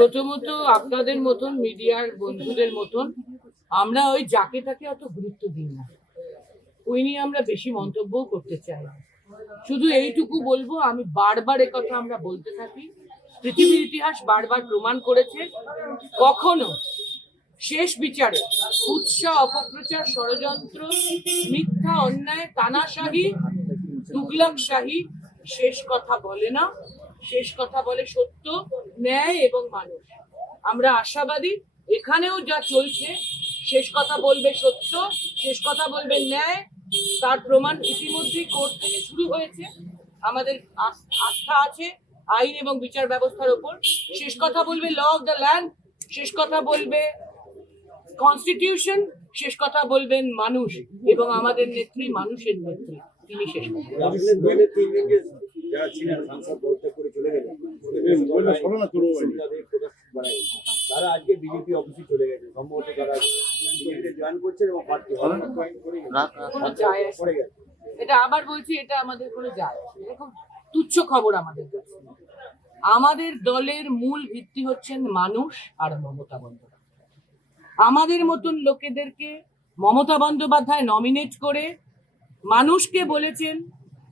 প্রথমত আপনাদের মতন মিডিয়ার বন্ধুদের মতন আমরা ওই যাকে তাকে অত গুরুত্ব দিই না, ওই নিয়ে আমরা বেশি মন্তব্যও করতে চাই না। শুধু এইটুকু বলবো, আমি বারবার একথা আমরা বলতে থাকি, পৃথিবীর ইতিহাস বারবার প্রমাণ করেছে কখনো শেষ বিচারে উৎসাহ, অপপ্রচার, ষড়যন্ত্র, মিথ্যা, অন্যায়, তানাশাহী, তুগলকশাহী শেষ কথা বলে না। শেষ কথা বলে সত্য, ন্যায় এবং মানুষ। আমরা আশাবাদী এখানেও যা চলছে, শেষ কথা বলবে সত্য, শেষ কথা বলবে ন্যায়। তার প্রমাণ ইতিমধ্যেই কোর্ট থেকে শুরু হয়েছে। আমাদের আস্থা আছে আইন এবং বিচার ব্যবস্থার উপর। শেষ কথা বলবে ল অফ দ্য ল্যান্ড, শেষ কথা বলবে কনস্টিটিউশন, শেষ কথা বলবেন মানুষ এবং আমাদের নেত্রী, মানুষের নেত্রী, তিনি শেষ কথা। তারা আজকে বিজেপি অফিসে চলে গেছে, সম্ভবত তারা জয়েন করছে এবং কোনো যায় আসে না। এটা আবার বলছি, এটা আমাদের কোনো যায় আসে না। এরকম তুচ্ছ খবর আমাদের কাছে। আমাদের দলের মূল ভিত্তি হচ্ছেন মানুষ আর মমতা বন্দ্যোপাধ্যায়। আমাদের মতন লোকেদেরকে মমতা বন্দ্যোপাধ্যায় নমিনেট করে মানুষকে বলেছেন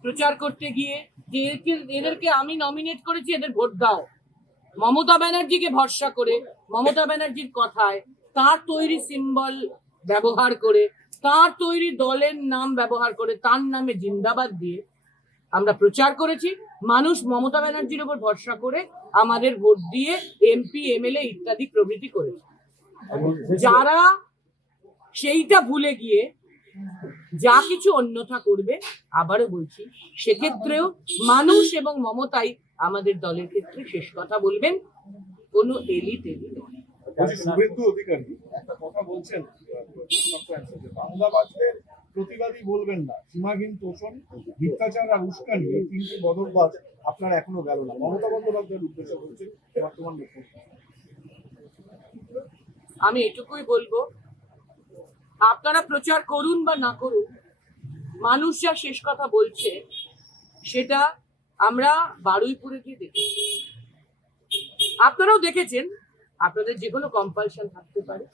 প্রচার করতে গিয়ে যে এদেরকে আমি নমিনেট করেছি, এদের ভোট দাও। মমতা ব্যানার্জিকে ভরসা করে, মমতা ব্যানার্জির কথায়, তার তৈরি সিম্বল ব্যবহার করে, তার তৈরি দলের নাম ব্যবহার করে, তার নামে জিন্দাবাদ দিয়ে আমরা প্রচার করেছি। মানুষ মমতা ব্যানার্জির উপর ভরসা করে আমাদের ভোট দিয়ে এমপি, এমএলএ ইত্যাদি প্রভৃতি করেছে। যারা সেইটা ভুলে গিয়ে যা কিছু অন্যথা করবে, আবারও বলছি, সেক্ষেত্রেও মানুষ এবং মমতাই আমাদের দলের ক্ষেত্রে শেষ কথা বলবেন, কোনো এলি তেলি নয়। শুভেন্দু অধিকারী একটা কথা বলছেন বাংলাবাজদের প্রতিবাদী বলবেন না, সীমাহীন তোষণ, মিথ্যাচার আর উস্কানি, এই তিনটি বদলবাজ আপনার এখনো গেল না। মমতা বন্দ্যোপাধ্যায়ের উদ্দেশ্য বলছেন বর্তমান মুখ্যমন্ত্রী। আমি এটুকুই বলবো, আপনারা প্রচার করুন বা না করুন, মানুষ যা শেষ কথা বলছে সেটা আমরা বারুইপুরে গিয়ে দেখেছি। আপনারাও দেখেছেন। আপনাদের যে কোনো কম্পালশন থাকতে পারে,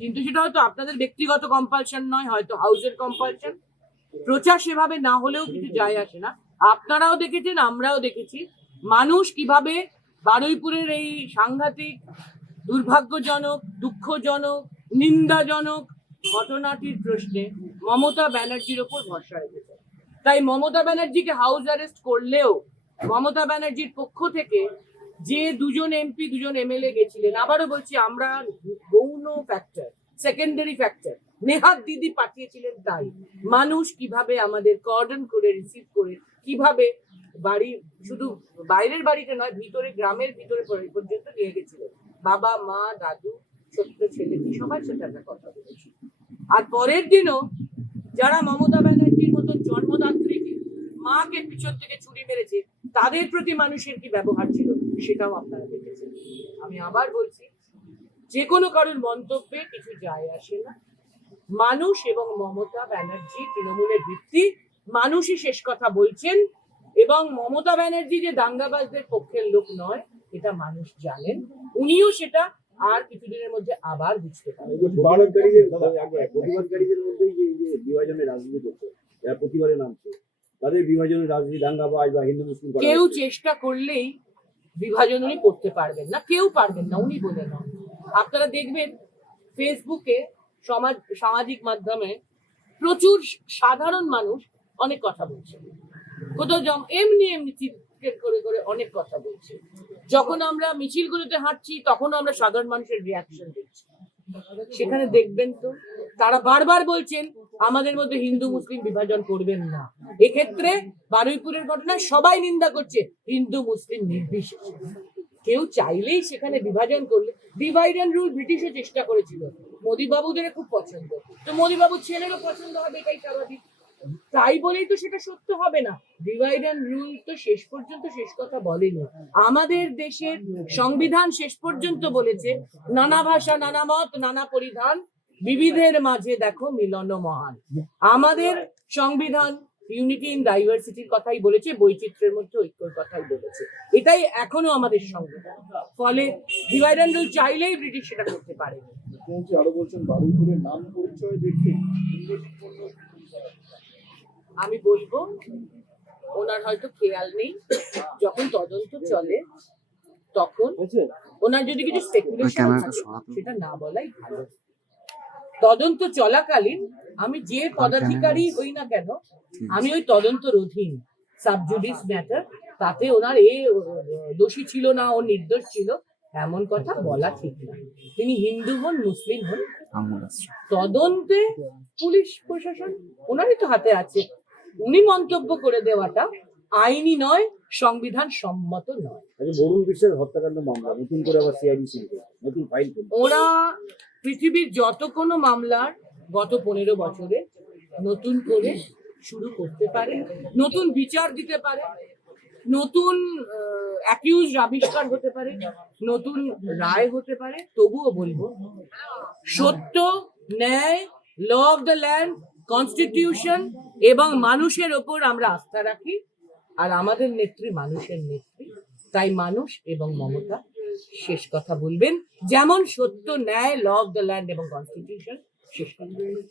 কিন্তু সেটা হয়তো আপনাদের ব্যক্তিগত কম্পালশন নয়, হয়তো হাউসের কম্পালশন। প্রচার সেভাবে না হলেও কিছু যায় আসে না। আপনারাও দেখেছেন, আমরাও দেখেছি মানুষ কিভাবে বারুইপুরের এই সাংঘাতিক, দুর্ভাগ্যজনক, দুঃখজনক, নিন্দাজনক ঘটনাটির প্রশ্নে মমতা ব্যানার্জির ওপর ভরসা রেখেছে। তাই মমতা ব্যানার্জিকে হাউস অ্যারেস্ট করলেও মমতা ব্যানার্জির পক্ষ থেকে যে দুজন এমপি, দুজন এমএলএ গেছিলেন, আবারও বলছি, আমরা গৌণ ফ্যাক্টর, সেকেন্ডারি ফ্যাক্টর, নেহাত দিদি পাঠিয়েছিলেন। তাই মানুষ কিভাবে আমাদের কর্ডন করে রিসিভ করে, কিভাবে বাড়ি, শুধু বাইরের বাড়িতে নয়, ভিতরে, গ্রামের ভিতরে পর্যন্ত নিয়ে গেছিলেন। বাবা, মা, দাদু, ছোট্ট ছেলে, সবার সাথে আমরা কথা বলেছি। আর পরের দিনও যারা মমতা ব্যানার্জির মতন জন্মদাত্রীকে, মাকে পিছন থেকে ছুরি মেরেছে, তাদের প্রতি মানুষের কি ব্যবহার ছিল সেটাও আপনারা দেখেছেন। আমি আবার বলছি, যে কোনো কারোর মন্তব্যে কিছু যায় আসে না। মানুষ এবং মমতা ব্যানার্জি তৃণমূলের ভিত্তি, মানুষই শেষ কথা বলছেন এবং মমতা ব্যানার্জি যে দাঙ্গাবাজদের পক্ষের লোক নয়, এটা মানুষ জানেন। উনিও সেটা আর কিছুদিনের মধ্যে আবার বুঝতে পারবেন। প্রতিবাদকারীদের মধ্যেই যে বিভাজনের রাজনীতি করছে, যারা প্রতিবাদে নামছে, তাদের বিভাজনের রাজনীতি, দাঙ্গাবাজ বা হিন্দু মুসলিম, কেউ চেষ্টা করলেই বিভাজন উনি করতে পারবেন না, কেউ পারবেন না, উনি বলে না। আপনারা দেখবেন ফেসবুকে, সামাজিক মাধ্যমে প্রচুর সাধারণ মানুষ অনেক কথা বলছে, কোথাও এমনি এমনি চিৎকার করে করে অনেক কথা বলছে। যখন আমরা মিছিলগুলোতে হাঁটছি, তখন আমরা সাধারণ মানুষের রিয়াকশন দেখছি। সেখানে দেখবেন তো, তারা বারবার বলছেন আমাদের মধ্যে হিন্দু মুসলিম বিভাজন করবেন না। এক্ষেত্রে বারুইপুরের ঘটনায় সবাই নিন্দা করছে, হিন্দু মুসলিম নির্বিশেষে। কেউ চাইলেই সেখানে বিভাজন করলে, ডিভাইড অ্যান্ড রুল ব্রিটিশও চেষ্টা করেছিল, মোদী বাবুদের খুব পছন্দ, তো মোদী বাবুর ছেলেরও পছন্দ হবে, এটাই স্বাভাবিক। তাই বলেই তো সেটা সত্য হবে না। ডিভাইড অ্যান্ড রুল তো শেষ পর্যন্ত শেষ কথা বলেনি। আমাদের দেশের সংবিধান শেষ পর্যন্ত বলেছে, নানা ভাষা, নানা মত, নানা পরিধান, বিবিধের মাঝে দেখো মিলন মহান। আমাদের সংবিধান ইউনিটি ইন ডাইভার্সিটির কথাই বলেছে, বৈচিত্র্যের মধ্যে ঐক্যর কথাই বলেছে। এটাই এখনো আমাদের সঙ্গে। ফলে ডিভাইড অ্যান্ড রুল চাইলেই ব্রিটিশ সেটা করতে পারে। মুখ্যমন্ত্রী আরো বলছেন বারুইপুরের নাম পরিচয় দেখে আমি বলবো ওনার হয়তো খেয়াল নেই, যখন তদন্ত চলে তখন ওনার যদি কিছু স্পেকুলেশন সেটা না বলাই ভালো। তদন্ত চলাকালীন আমি যে পদাধিকারী হই না কেন, আমি ওই তদন্তর অধীন। সাবজুডিস ম্যাটার, তাতে ওনার দোষী ছিল না, ও নির্দোষ ছিল এমন কথা বলা ঠিক না। তিনি হিন্দু হন, মুসলিম হন, তদন্তে পুলিশ প্রশাসন ওনারই তো হাতে আছে। উনি মন্তব্য করে দেওয়াটা আইনি নয়, সংবিধান সম্মত নয়। আচ্ছা, বরুণ বিশ্বের হত্যাকাণ্ড মামলা নতুন করে আবার সিআইডি নতুন ফাইল করল। ওরা পৃথিবীর যত কোনো মামলার গত 15 বছরে নতুন করে শুরু করতে পারে, নতুন বিচার দিতে পারে, নতুন অ্যাকিউজ আবিষ্কার হতে পারে, নতুন রায় হতে পারে। তবুও বলবো সত্য, ন্যায়, law of the land, constitution এবং মানুষের ওপর আমরা আস্থা রাখি। আর আমাদের নেত্রী মানুষের নেত্রী, তাই মানুষ এবং মমতা শেষ কথা বলবেন, যেমন সত্য, ন্যায়, ল অফ দ্য ল্যান্ড এবং কনস্টিটিউশন শেষ কথা বলবেন।